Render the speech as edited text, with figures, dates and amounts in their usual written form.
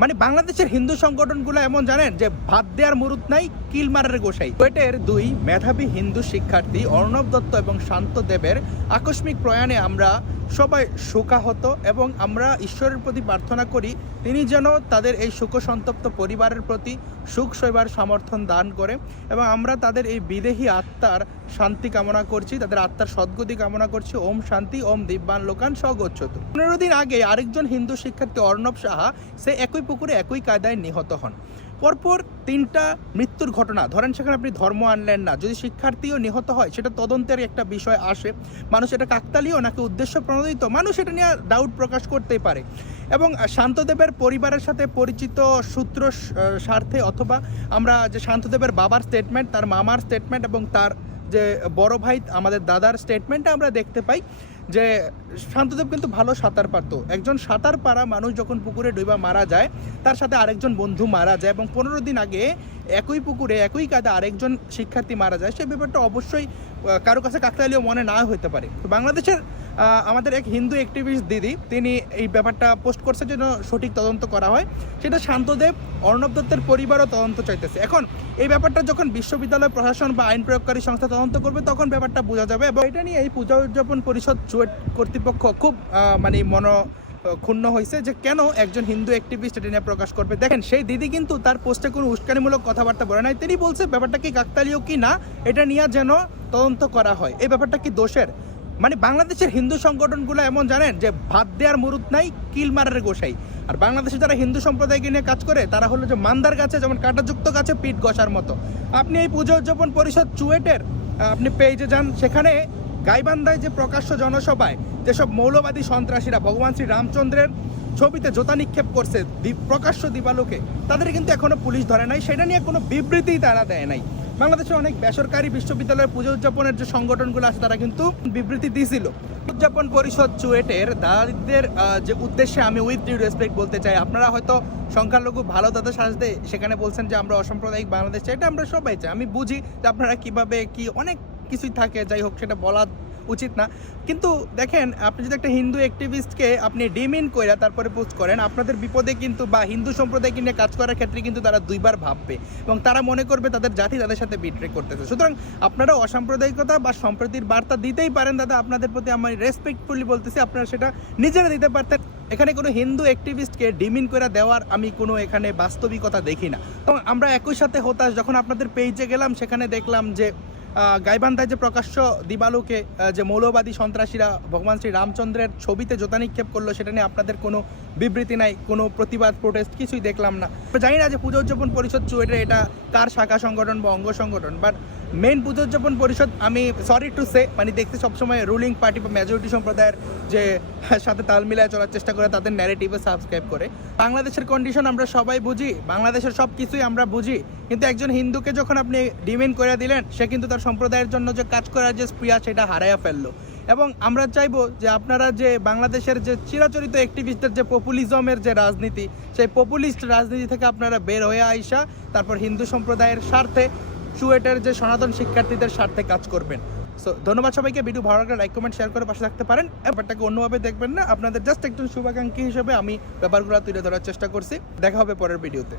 মানে বাংলাদেশের হিন্দু সংগঠনগুলো এমন জানেন যে ভাত দেওয়ার মুরুত নাই কিল মারার গোসাই। কুয়েটের দুই মেধাবী হিন্দু শিক্ষার্থী অর্ণব দত্ত এবং শান্ত দেবের আকস্মিক প্রয়াণে আমরা সবাই শোকাহত এবং আমরা ঈশ্বরের প্রতি প্রার্থনা করি তিনি যেন তাদের এই শোকসন্তপ্ত পরিবারের প্রতি সুখ শৈবার সমর্থন দান করে এবং আমরা তাদের এই বিদেহী আত্মার শান্তি কামনা করছি, তাদের আত্মার সদ্গতি কামনা করছি। ওম শান্তি ওম দিব্যান লোকান স্বগচ্ছতু। 15 দিন আগে আরেকজন হিন্দু শিক্ষার্থী অর্ণব সাহা সে একই পুকুরে একই কায়দায় নিহত হন। পরপর 3টা মৃত্যুর ঘটনা, ধরেন সেখানে আপনি ধর্ম আনলেন না, যদি শিক্ষার্থীও নিহত হয় সেটা তদন্তের একটা বিষয় আসে, মানুষ এটা কাকতালীয় নাকি উদ্দেশ্য প্রণোদিত, মানুষ এটা নিয়ে ডাউট প্রকাশ করতেই পারে। এবং শান্তদেবের পরিবারের সাথে পরিচিত সূত্র স্বার্থে অথবা আমরা যে শান্তদেবের বাবার স্টেটমেন্ট, তার মামার স্টেটমেন্ট এবং তার যে বড় ভাই আমাদের দাদার স্টেটমেন্টে আমরা দেখতে পাই যে শান্তদেব কিন্তু ভালো সাঁতার পারত। একজন সাঁতার পারা মানুষ যখন পুকুরে ডুবা মারা যায় তার সাথে আরেকজন বন্ধু মারা যায় এবং 15 দিন আগে একই পুকুরে একই কাদা আরেকজন শিক্ষার্থী মারা যায়, সেই ব্যাপারটা অবশ্যই কারো কাছে কাকতালীয় মনে না হতে পারে। তো বাংলাদেশের আমাদের এক হিন্দু অ্যাক্টিভিস্ট দিদি তিনি এই ব্যাপারটা পোস্ট করছে যেন সঠিক তদন্ত করা হয়, সেটা শান্তদেব অর্ণব দত্তের পরিবারও তদন্ত চাইতেছে। এখন এই ব্যাপারটা যখন বিশ্ববিদ্যালয় প্রশাসন বা আইন প্রয়োগকারী সংস্থা তদন্ত করবে তখন ব্যাপারটা বোঝা যাবে এবং এটা নিয়ে এই পূজা উদযাপন পরিষদ চুয়েট কর্তৃপক্ষ খুব ক্ষুণ্ণ হয়েছে যে কেন একজন হিন্দু অ্যাক্টিভিস্ট এটা নিয়ে প্রকাশ করবে। দেখেন সেই দিদি কিন্তু তার পোস্টে কোনো উস্কানিমূলক কথাবার্তা বলে নাই, তিনি বলছে ব্যাপারটা কি কাকতালীয় কি না এটা নিয়ে যেন তদন্ত করা হয়। এই ব্যাপারটা কি দোষের? মানে বাংলাদেশের হিন্দু সংগঠনগুলো এমন জানেন যে ভাত দেওয়ার মুরুত নাই কিল মারার গোসাই। আর বাংলাদেশে যারা হিন্দু সম্প্রদায়কে নিয়ে কাজ করে তারা হলো যে মান্দার গাছে যেমন কাঁটাযুক্ত গাছে পিঠ ঘষার মতো। আপনি এই পূজা উদযাপন পরিষদ চুয়েটের আপনি পেজে যান, সেখানে গাইবান্ধায় যে প্রকাশ্য জনসভায় যেসব মৌলবাদী সন্ত্রাসীরা ভগবান শ্রী রামচন্দ্রের ছবিতে জোতা নিক্ষেপ করছে প্রকাশ্য দিবালোকে, তাদের কিন্তু এখনো পুলিশ ধরে নাই, সেটা নিয়ে কোনো বিবৃতি তারা দেয় নাই। বাংলাদেশের অনেক বেসরকারি বিশ্ববিদ্যালয়ের পুজো উদযাপনের যে সংগঠনগুলো আছে তারা কিন্তু বিবৃতি দিয়েছিল। উদযাপন পরিষদ চুয়েটের দাদাদের যে উদ্দেশ্যে আমি উইথ ডিউ রেসপেক্ট বলতে চাই, আপনারা হয়তো সংখ্যালঘু ভালো দাদা সাজতে সেখানে বলছেন যে আমরা অসাম্প্রদায়িক বাংলাদেশ চাই, এটা আমরা সবাই চাই। আমি বুঝি যে আপনারা কিভাবে কি অনেক কিছুই থাকে, যাই হোক সেটা বলা উচিত না। কিন্তু দেখেন আপনি যদি একটা হিন্দু অ্যাক্টিভিস্টকে আপনি ডিমিন করে তারপরে পোস্ট করেন, আপনাদের বিপদে কিন্তু বা হিন্দু সম্প্রদায়কে নিয়ে কাজ করার ক্ষেত্রে কিন্তু তারা দুইবার ভাববে এবং তারা মনে করবে তাদের জাতি তাদের সাথে বিট্রে করতেছে। সুতরাং আপনারা অসাম্প্রদায়িকতা বা সম্প্রীতির বার্তা দিতেই পারেন দাদা, আপনাদের প্রতি আমি রেসপেক্টফুলি বলতেছি, আপনারা সেটা নিজেরা দিতে পারতেন। এখানে কোনো হিন্দু অ্যাক্টিভিস্টকে ডিমিন করে দেওয়ার আমি কোনো এখানে বাস্তবিকতা দেখি না। এবং আমরা একই সাথে হতাশ যখন আপনাদের পেজে গেলাম, সেখানে দেখলাম যে গাইবান্ধায় যে প্রকাশ্য দিবালোকে যে মৌলবাদী সন্ত্রাসীরা ভগবান শ্রী রামচন্দ্রের ছবিতে জোতা নিক্ষেপ করলো, সেটা নিয়ে আপনাদের কোনো বিবৃতি নাই, কোনো প্রতিবাদ প্রোটেস্ট কিছুই দেখলাম না। জানি না যে পুজো উদযাপন পরিষদ চুয়েটের এটা কার শাখা সংগঠন বা অঙ্গ সংগঠন, বাট মেইন পুজো উদযাপন পরিষদ আমি সরি টু সে মানে দেখতে সবসময় রুলিং পার্টি বা মেজরিটি সম্প্রদায়ের যে সাথে তাল মিলায় চলার চেষ্টা করে, তাদের ন্যারেটিভে সাবস্ক্রাইব করে। বাংলাদেশের কন্ডিশন আমরা সবাই বুঝি, বাংলাদেশের সব কিছুই আমরা বুঝি, কিন্তু একজন হিন্দুকে যখন আপনি ডিমেন করে দিলেন সে কিন্তু তার সম্প্রদায়ের জন্য যে কাজ করার যে স্প্রিয়া সেটা হারাইয়া ফেললো। এবং আমরা চাইবো যে আপনারা যে বাংলাদেশের যে চিরাচরিত অ্যাক্টিভিস্টদের যে পপুলিজমের যে রাজনীতি, সেই পপুলিস্ট রাজনীতি থেকে আপনারা বের হয়ে আইসা তারপর হিন্দু সম্প্রদায়ের স্বার্থে চুয়েটের যে সনাতন শিক্ষার্থীদের স্বার্থে কাজ করবেন। সো ধন্যবাদ সবাইকে। ভিডিও ভালো লাগলে লাইক কমেন্ট শেয়ার করে পাশে থাকতে পারেন। ব্যাপারটাকে অন্যভাবে দেখবেন না, আপনাদের জাস্ট একজন শুভাকাঙ্ক্ষী হিসেবে আমি ব্যাপারগুলো তুলে ধরার চেষ্টা করছি। দেখা হবে পরের ভিডিওতে।